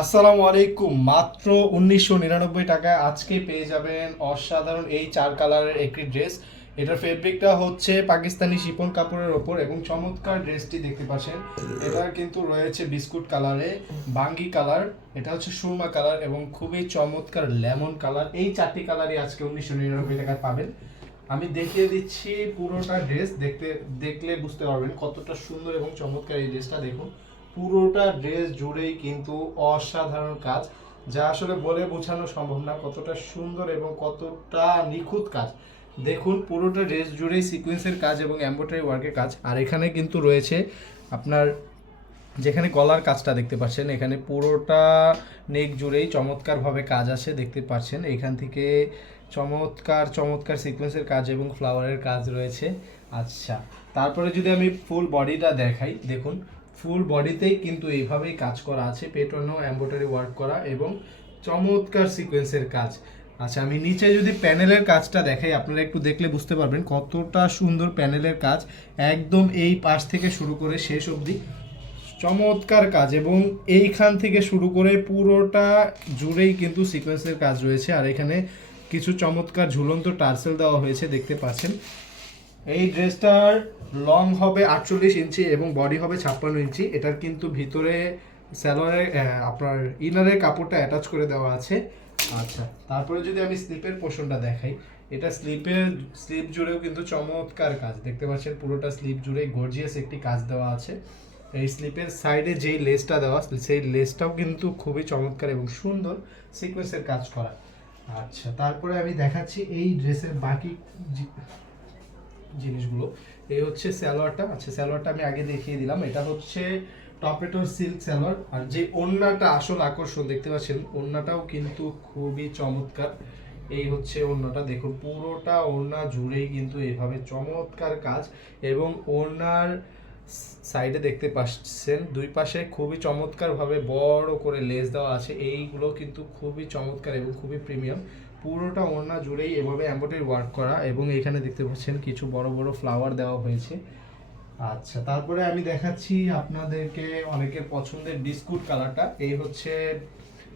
আসসালামু আলাইকুম। মাত্র 1999 টাকায় আজকে পেয়ে যাবেন অসাধারণ এই চার কালারের একটি ড্রেস। এটার ফেব্রিকটা হচ্ছে পাকিস্তানি শিফন কাপড়ের ওপর এবং চমৎকার ড্রেসটি দেখতে পাচ্ছেন। এটা কিন্তু রয়েছে বিস্কুট কালারে, বাঙ্গি কালার, এটা হচ্ছে সুরমা কালার এবং খুবই চমৎকার লেমন কালার। এই চারটি কালারই আজকে 1999 টাকায় পাবেন। আমি দেখিয়ে দিচ্ছি পুরোটা ড্রেস, দেখলে বুঝতে পারবেন কতটা সুন্দর এবং চমৎকার এই ড্রেসটা। দেখুন পুরোটা ড্রেস জুড়েই কিন্তু অসাধারণ কাজ, যা আসলে বলে বোঝানো সম্ভব না কতটা সুন্দর এবং কতটা নিখুঁত কাজ। দেখুন পুরোটা ড্রেস জুড়েই সিকোয়েন্সের কাজ এবং এমব্রয়ডারি ওয়ার্কের কাজ। আর এখানে কিন্তু রয়েছে আপনার যেখানে গলার কাজটা দেখতে পাচ্ছেন, এখানে পুরোটা নেক জুড়েই চমৎকারভাবে কাজ আছে দেখতে পাচ্ছেন। এখান থেকে চমৎকার চমৎকার সিকোয়েন্সের কাজ এবং ফ্লাওয়ারের কাজ রয়েছে। আচ্ছা, তারপরে যদি আমি ফুল বডিটা দেখাই, দেখুন ফুল বডিতেই কিন্তু এইভাবেই কাজ করা আছে, পেটনেও এমব্রয়ডারি ওয়ার্ক করা এবং চমৎকার সিকোয়েন্সের কাজ। আচ্ছা, আমি নিচে যদি প্যানেলের কাজটা দেখাই, আপনারা একটু দেখলে বুঝতে পারবেন কতটা সুন্দর প্যানেলের কাজ। একদম এই পাশ থেকে শুরু করে শেষ অবধি চমৎকার কাজ এবং এইখান থেকে শুরু করে পুরোটা জুড়েই কিন্তু সিকোয়েন্সের কাজ রয়েছে। আর এখানে কিছু চমৎকার ঝুলন্ত টার্সেল দেওয়া হয়েছে দেখতে পাচ্ছেন। এই ড্রেসটার লং হবে 48 ইঞ্চি এবং বডি হবে 56 ইঞ্চি। এটার কিন্তু ভিতরে স্যালোয়ারে আপনার ইনারের কাপড়টা অ্যাটাচ করে দেওয়া আছে। আচ্ছা, তারপরে যদি আমি স্লিপের পোর্শনটা দেখাই, এটা স্লিপ জুড়েও কিন্তু চমৎকার কাজ দেখতে পাচ্ছেন। পুরোটা স্লিপ জুড়ে গর্জিয়াস একটি কাজ দেওয়া আছে। এই স্লিপের সাইডে যেই লেসটা দেওয়া, সেই লেসটাও কিন্তু খুবই চমৎকার এবং সুন্দর সিকোয়েন্সের কাজ করা। আচ্ছা, তারপরে আমি দেখাচ্ছি এই ড্রেসের বাকি জিনিসগুলো। এই হচ্ছে সালোয়ারটা। আচ্ছা, সালোয়ারটা আমি আগে দেখিয়ে দিলাম। এটা হচ্ছে টপেটোর সিল্ক সালোয়ার। আর যে ওড়নাটা আসল আকর্ষণ দেখতে পাচ্ছেন, ওড়নাটাও কিন্তু খুবই চমৎকার। এই হচ্ছে ওড়নাটা, দেখুন পুরোটা ওড়না জুড়েই কিন্তু এইভাবে চমৎকার কাজ এবং ওড়নার সাইডে দেখতে পাচ্ছেন দুই পাশে খুবই চমৎকারভাবে বড় করে লেস দেওয়া আছে। এইগুলো কিন্তু খুবই চমৎকার এবং খুবই প্রিমিয়াম। পুরোটা ওড়না জুড়েই এভাবে এমব্রয়ডারি ওয়ার্ক করা এবং এখানে দেখতে পাচ্ছেন কিছু বড় বড় ফ্লাওয়ার দেওয়া হয়েছে। আচ্ছা, তারপরে আমি দেখাচ্ছি আপনাদেরকে অনেকের পছন্দের বিস্কুট কালারটা। এই হচ্ছে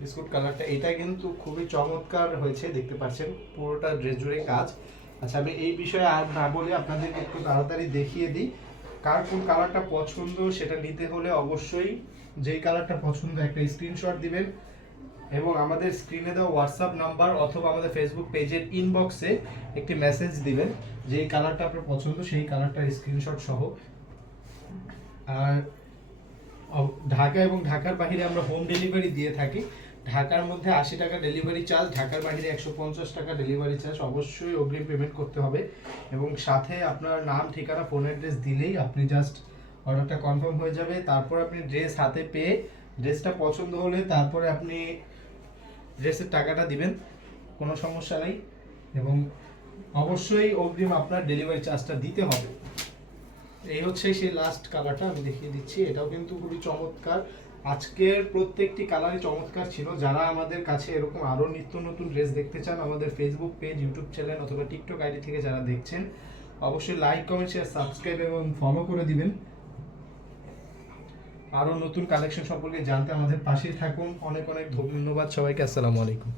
বিস্কুট কালারটা, এটা কিন্তু খুবই চমৎকার হয়েছে দেখতে পাচ্ছেন, পুরোটা ড্রেস জুড়ে কাজ। আচ্ছা, আমি এই বিষয়ে আর না বলে আপনাদেরকে একটু তাড়াতাড়ি দেখিয়ে দিই কার কোন কালারটা পছন্দ। সেটা নিতে হলে অবশ্যই যেই কালারটা পছন্দ একটা স্ক্রিনশট দিবেন এবং আমাদের স্ক্রিনে দেওয়া হোয়াটসঅ্যাপ নাম্বার অথবা আমাদের ফেসবুক পেজের ইনবক্সে একটি মেসেজ দিবেন যেই কালারটা আপনার পছন্দ সেই কালারটার স্ক্রিনশট সহ। আর ঢাকা এবং ঢাকার বাইরে আমরা হোম ডেলিভারি দিয়ে থাকি। ঢাকার মধ্যে 80 টাকা ডেলিভারি চার্জ, ঢাকার বাইরে 150 টাকা ডেলিভারি চার্জ। অবশ্যই অগ্রিম পেমেন্ট করতে হবে এবং সাথে আপনার নাম, ঠিকানা, ফোন অ্যাড্রেস দিলেই আপনি জাস্ট অর্ডারটা কনফার্ম হয়ে যাবে। তারপর আপনি ড্রেস হাতে পেয়ে ড্রেসটা পছন্দ হলে তারপরে আপনি ড্রেসের টাকাটা দিবেন, কোনো সমস্যা নেই। এবং অবশ্যই অগ্রিম আপনার ডেলিভারি চার্জটা দিতে হবে। এই হচ্ছে সেই লাস্ট কালারটা আমি দেখিয়ে দিচ্ছি, এটাও কিন্তু খুবই চমৎকার। আজকের প্রত্যেকটি কালারই চমৎকার ছিল। যারা আমাদের কাছে এরকম আরও নিত্য নতুন ড্রেস দেখতে চান, আমাদের ফেসবুক পেজ, ইউটিউব চ্যানেল অথবা টিকটক আইডি থেকে যারা দেখছেন, অবশ্যই লাইক, কমেন্ট, শেয়ার, সাবস্ক্রাইব এবং ফলো করে দিবেন। আরও নতুন কালেকশন সম্পর্কে জানতে আমাদের পাশেই থাকুন। অনেক অনেক ধন্যবাদ সবাইকে। আসসালামু আলাইকুম।